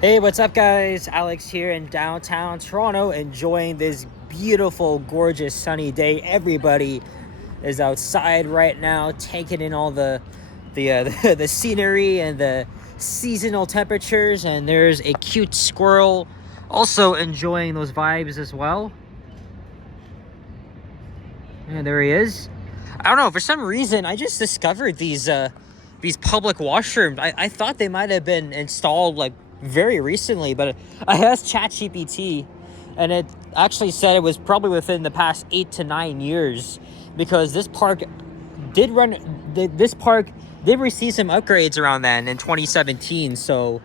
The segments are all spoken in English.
Hey, what's up, guys? Alex here in downtown Toronto, enjoying this beautiful, gorgeous, sunny day. Everybody is outside right now, taking in all the scenery and the seasonal temperatures. And there's a cute squirrel, also enjoying those vibes as well. And there he is. I don't know, for some reason, I just discovered these public washrooms. I thought they might have been installed like very recently, but I asked ChatGPT, and it actually said it was probably within the past 8 to 9 years, because this park did receive some upgrades around then in 2017. So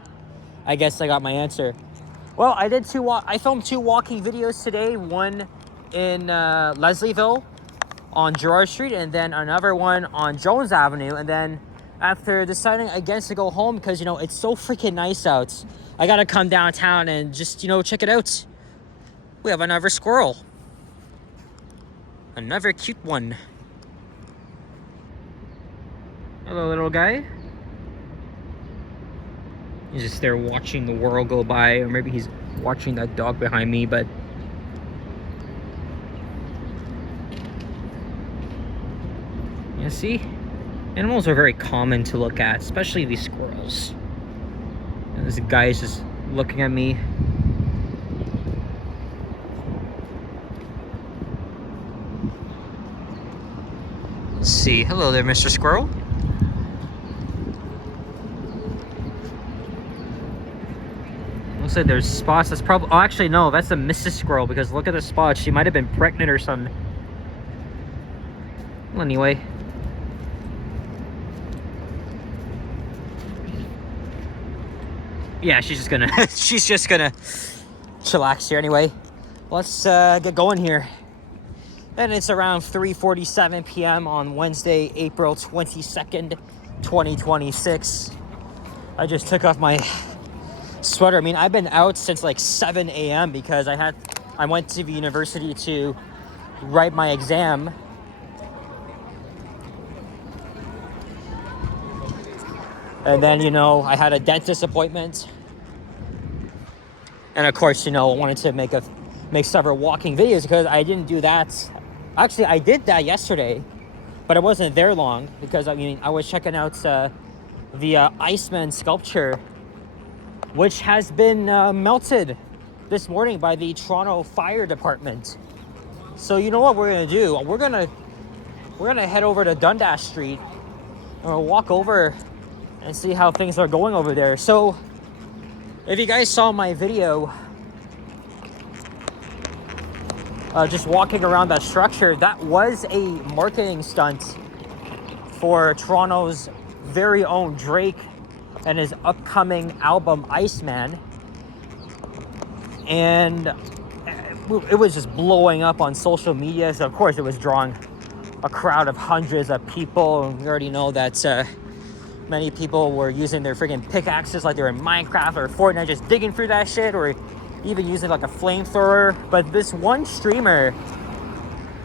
I guess I got my answer. Well, I filmed 2 walking videos today. One in Leslieville on Gerard Street, and then another one on Jones Avenue. And then after deciding against to go home because, it's so freaking nice out, I gotta come downtown and just, check it out. We have another squirrel. Another cute one. Hello, little guy. He's just there watching the world go by, or maybe he's watching that dog behind me, but you see, animals are very common to look at, especially these squirrels. And this guy is just looking at me. Let's see. Hello there, Mr. Squirrel. Looks like there's spots. That's probably... Oh, actually, no. That's a Mrs. Squirrel, because look at the spots. She might have been pregnant or something. Well, anyway. Yeah, she's just gonna chillax here anyway. Let's get going here. And it's around 3:47 p.m. on Wednesday, April 22nd, 2026. I just took off my sweater. I mean, I've been out since like 7 a.m. because I went to the university to write my exam. And then, I had a dentist appointment. And of course, I wanted to make several walking videos because I didn't do that. Actually, I did that yesterday, but I wasn't there long because, I was checking out the Iceman sculpture, which has been melted this morning by the Toronto Fire Department. So you know what we're gonna do? We're gonna head over to Dundas Street and we'll walk over and see how things are going over there. So if you guys saw my video just walking around that structure, that was a marketing stunt for Toronto's very own Drake and his upcoming album Iceman. And it was just blowing up on social media, so of course it was drawing a crowd of hundreds of people. And we already know that many people were using their freaking pickaxes like they're in Minecraft or Fortnite, just digging through that shit, or even using like a flamethrower. But this one streamer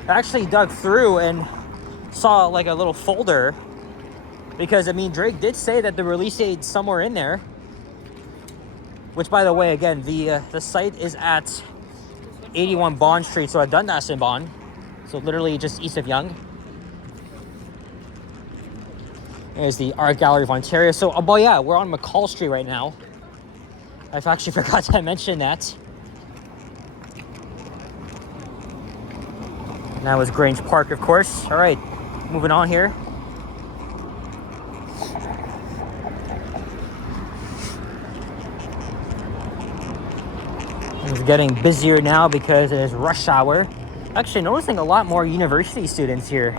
actually dug through and saw like a little folder, because Drake did say that the release date somewhere in there, which, by the way, again, the site is at 81 Bond Street, so at Dundas and Bond, so literally just east of Yonge. There's the Art Gallery of Ontario. So, yeah, we're on McCall Street right now. I've actually forgot to mention that. And that was Grange Park, of course. All right, moving on here. It's getting busier now because it is rush hour. Actually, noticing a lot more university students here.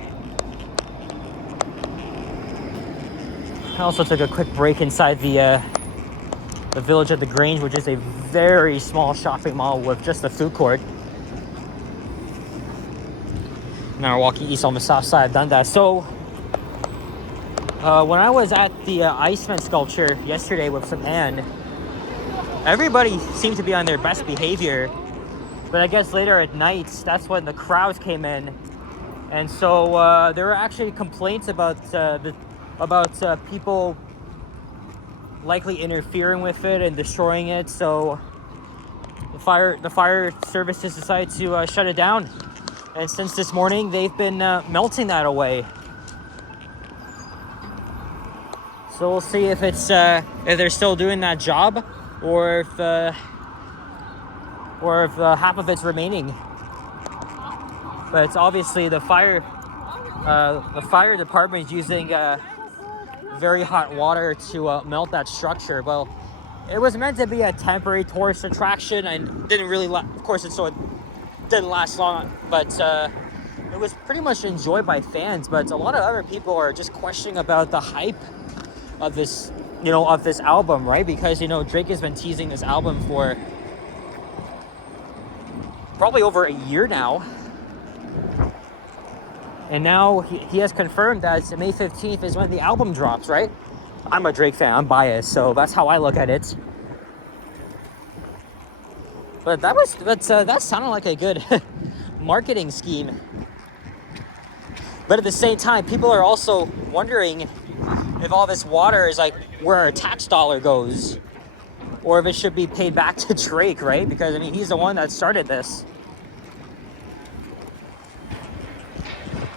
I also took a quick break inside the Village of the Grange, which is a very small shopping mall with just a food court. Now we're walking east on the south side of Dundas. So, when I was at the Iceman sculpture yesterday with some Anne, everybody seemed to be on their best behavior. But I guess later at night, that's when the crowds came in. And so there were actually complaints about people likely interfering with it and destroying it. So the fire services decided to shut it down. And since this morning, they've been melting that away. So we'll see if it's if they're still doing that job, or if half of it's remaining. But it's obviously the fire department is using very hot water to melt that structure. Well, it was meant to be a temporary tourist attraction, and didn't really of course it didn't last long, but it was pretty much enjoyed by fans. But a lot of other people are just questioning about the hype of this, of this album, right? Because Drake has been teasing this album for probably over a year now. And now he has confirmed that May 15th is when the album drops, right? I'm a Drake fan, I'm biased, so that's how I look at it. But that sounded like a good marketing scheme. But at the same time, people are also wondering if all this water is like where our tax dollar goes, or if it should be paid back to Drake, right? Because he's the one that started this.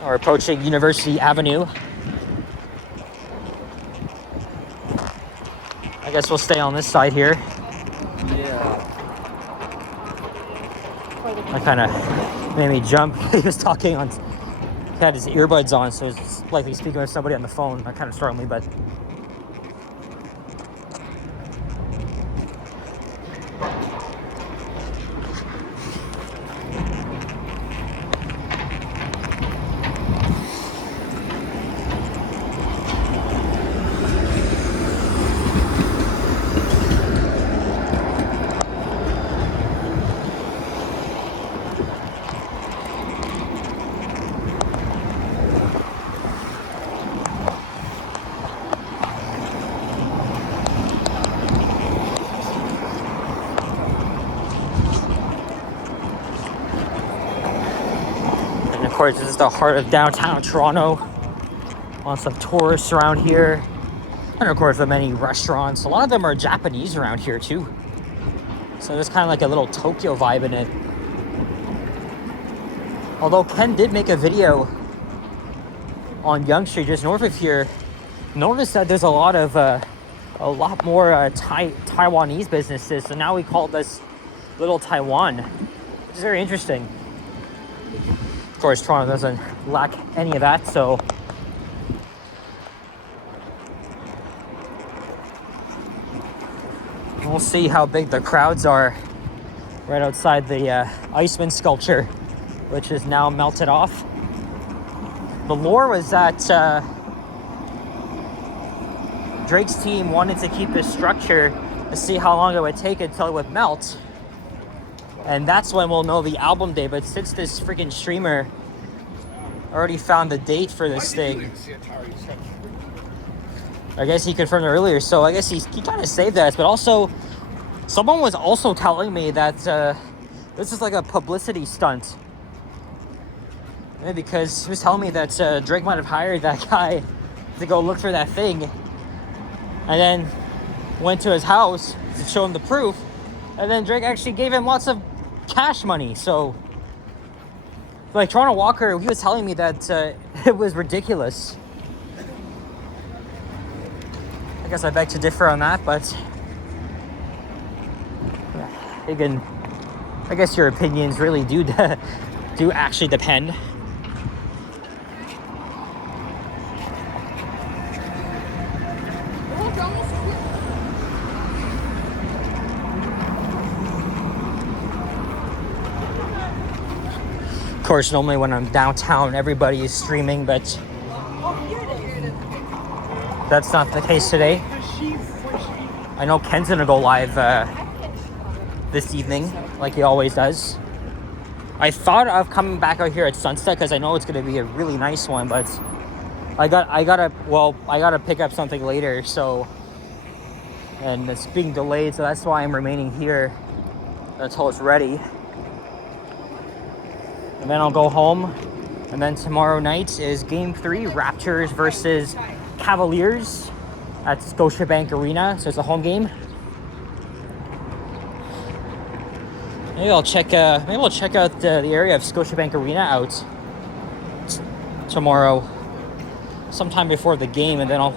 We're approaching University Avenue. I guess we'll stay on this side here. Yeah. That kind of made me jump. He was talking on, he had his earbuds on, so it's likely speaking with somebody on the phone. That kind of startled me, but. Of course, this is the heart of downtown Toronto. Lots of tourists around here. And of course, the many restaurants. A lot of them are Japanese around here too. So there's kind of like a little Tokyo vibe in it. Although Ken did make a video on Yonge Street, just north of here. Notice that there's a lot more Taiwanese businesses. So now we call this Little Taiwan, which is very interesting. Of course, Toronto doesn't lack any of that, so we'll see how big the crowds are right outside the Iceman sculpture, which is now melted off. The lore was that Drake's team wanted to keep this structure to see how long it would take until it would melt. And that's when we'll know the album date. But since this freaking streamer already found the date for this thing, I guess he confirmed it earlier. So I guess he kind of saved us. But also, someone was also telling me that this is like a publicity stunt. Yeah, because he was telling me that Drake might have hired that guy to go look for that thing, and then went to his house to show him the proof. And then Drake actually gave him lots of cash money. So, like Toronto Walker, he was telling me that it was ridiculous. I guess I beg to differ on that, but again, I guess your opinions really do actually depend. Of course, normally when I'm downtown, everybody is streaming, but that's not the case today. I know Ken's gonna go live this evening, like he always does. I thought of coming back out here at sunset because I know it's gonna be a really nice one, but I gotta pick up something later, so, and it's being delayed, so that's why I'm remaining here until it's ready. And then I'll go home. And then tomorrow night is Game 3, Raptors versus Cavaliers. at Scotiabank Arena, so it's a home game. Maybe I'll check out the area of Scotiabank Arena out tomorrow, sometime before the game, and then I'll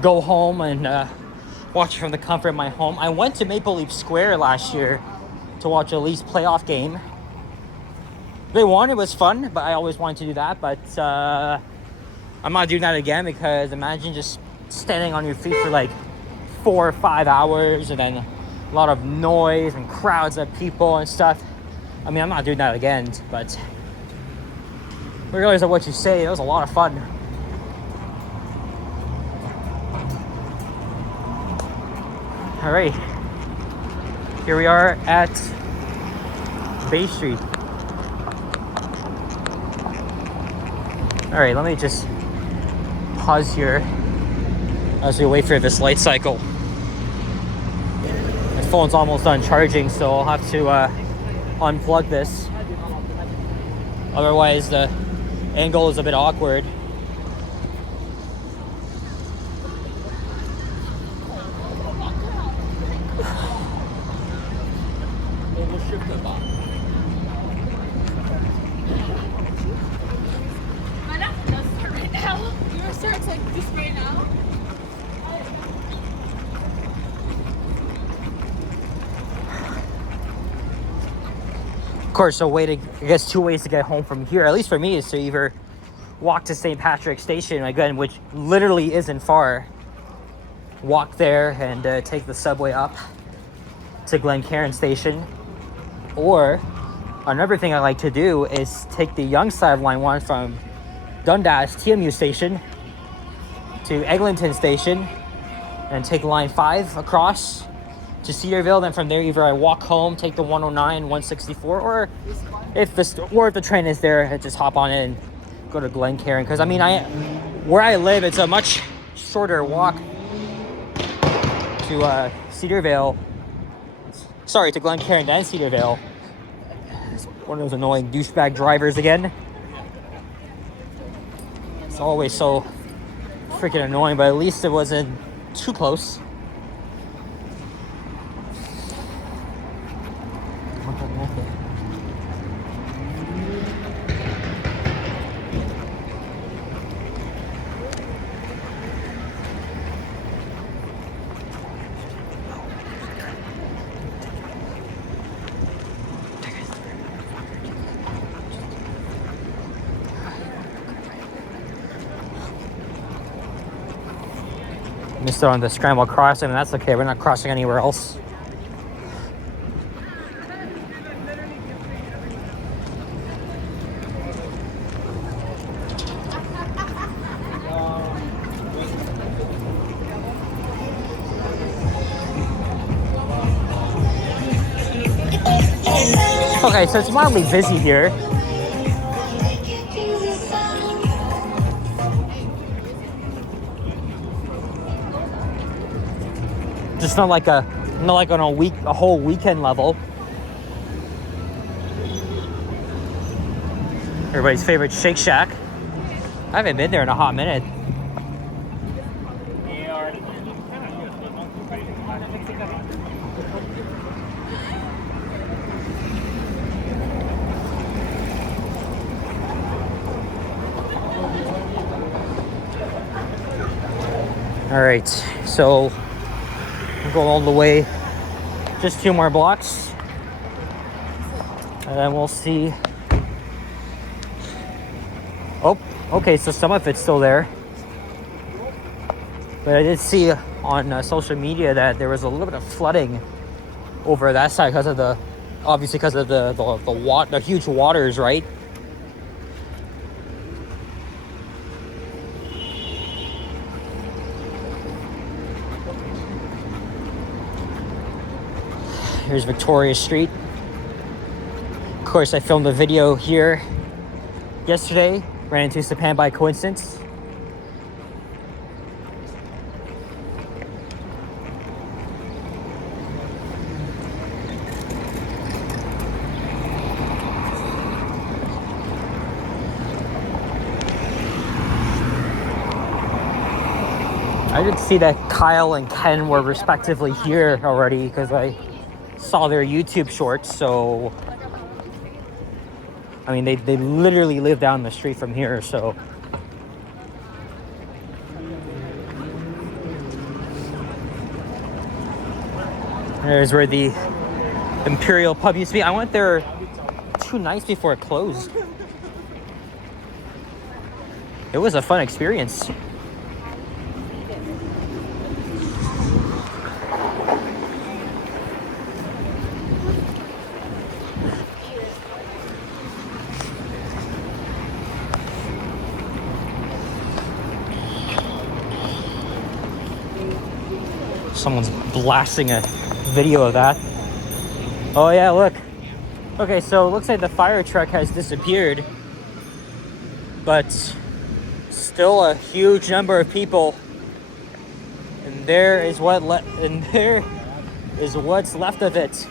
go home and watch it from the comfort of my home. I went to Maple Leaf Square last year to watch a Leafs playoff game. They won. It was fun, but I always wanted to do that. But I'm not doing that again, because imagine just standing on your feet for like 4 or 5 hours, and then a lot of noise and crowds of people and stuff. I mean, I'm not doing that again, but regardless of what you say, it was a lot of fun. All right, here we are at Bay Street. All right, let me just pause here as we wait for this light cycle. My phone's almost done charging, so I'll have to unplug this. Otherwise, the angle is a bit awkward. Of course, I guess 2 ways to get home from here, at least for me, is to either walk to St. Patrick's Station, again, which literally isn't far. Walk there and take the subway up to Glencairn Station. Or another thing I like to do is take the Young Side Line 1 from Dundas TMU Station to Eglinton Station and take line 5 across to Cedarville. Then from there, either I walk home, take the 109, 164, or if the train is there, I just hop on it and go to Glencairn. Because I mean, where I live, it's a much shorter walk to Cedarville. Sorry, to Glencairn than Cedarville. It's one of those annoying douchebag drivers again. It's always so freaking annoying, but at least it wasn't too close. Missed it on the scramble crossing, and that's okay. We're not crossing anywhere else. Okay, so it's mildly busy here. Just not like on a whole weekend level. Everybody's favorite Shake Shack. I haven't been there in a hot minute. All right, so we'll go all the way, just 2 more blocks, and then we'll see. Oh, okay, so some of it's still there, but I did see on social media that there was a little bit of flooding over that side because of the huge waters, right? Here's Victoria Street. Of course, I filmed a video here yesterday. Ran into Sapan by coincidence. I did see that Kyle and Ken were respectively here already because I saw their YouTube shorts. So, I mean, they literally live down the street from here. So, there's where the Imperial Pub used to be. I went there 2 nights before it closed. It was a fun experience. Someone's blasting a video of that. Oh yeah, look. Okay, so it looks like the fire truck has disappeared, but still a huge number of people. And there is what's left of it.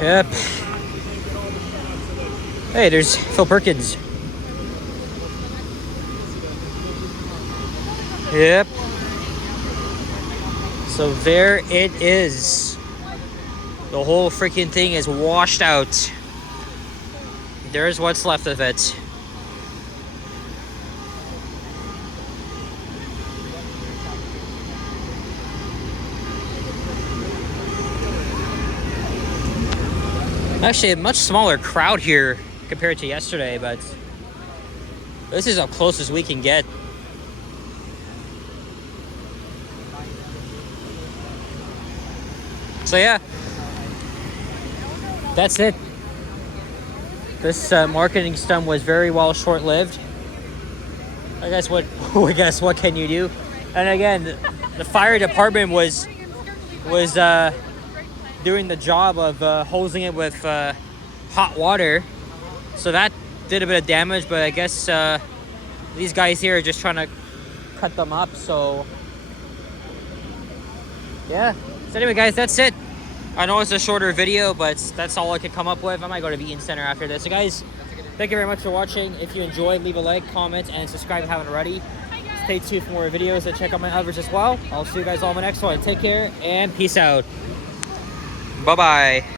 Yep. Hey, there's Phil Perkins. Yep. So there it is. The whole freaking thing is washed out. There's what's left of it. Actually, a much smaller crowd here compared to yesterday, but this is as close as we can get. So yeah, that's it. This marketing stunt was very well short-lived. I guess what can you do? And again, the fire department was doing the job of hosing it with hot water, so that did a bit of damage. But I guess these guys here are just trying to cut them up. So yeah. So anyway, guys, that's it. I know it's a shorter video, but that's all I could come up with. I might go to the Eaton Center after this. So guys, thank you very much for watching. If you enjoyed, leave a like, comment, and subscribe if you haven't already. Stay tuned for more videos and check out my others as well. I'll see you guys all in my next one. Take care and peace out. Bye-bye.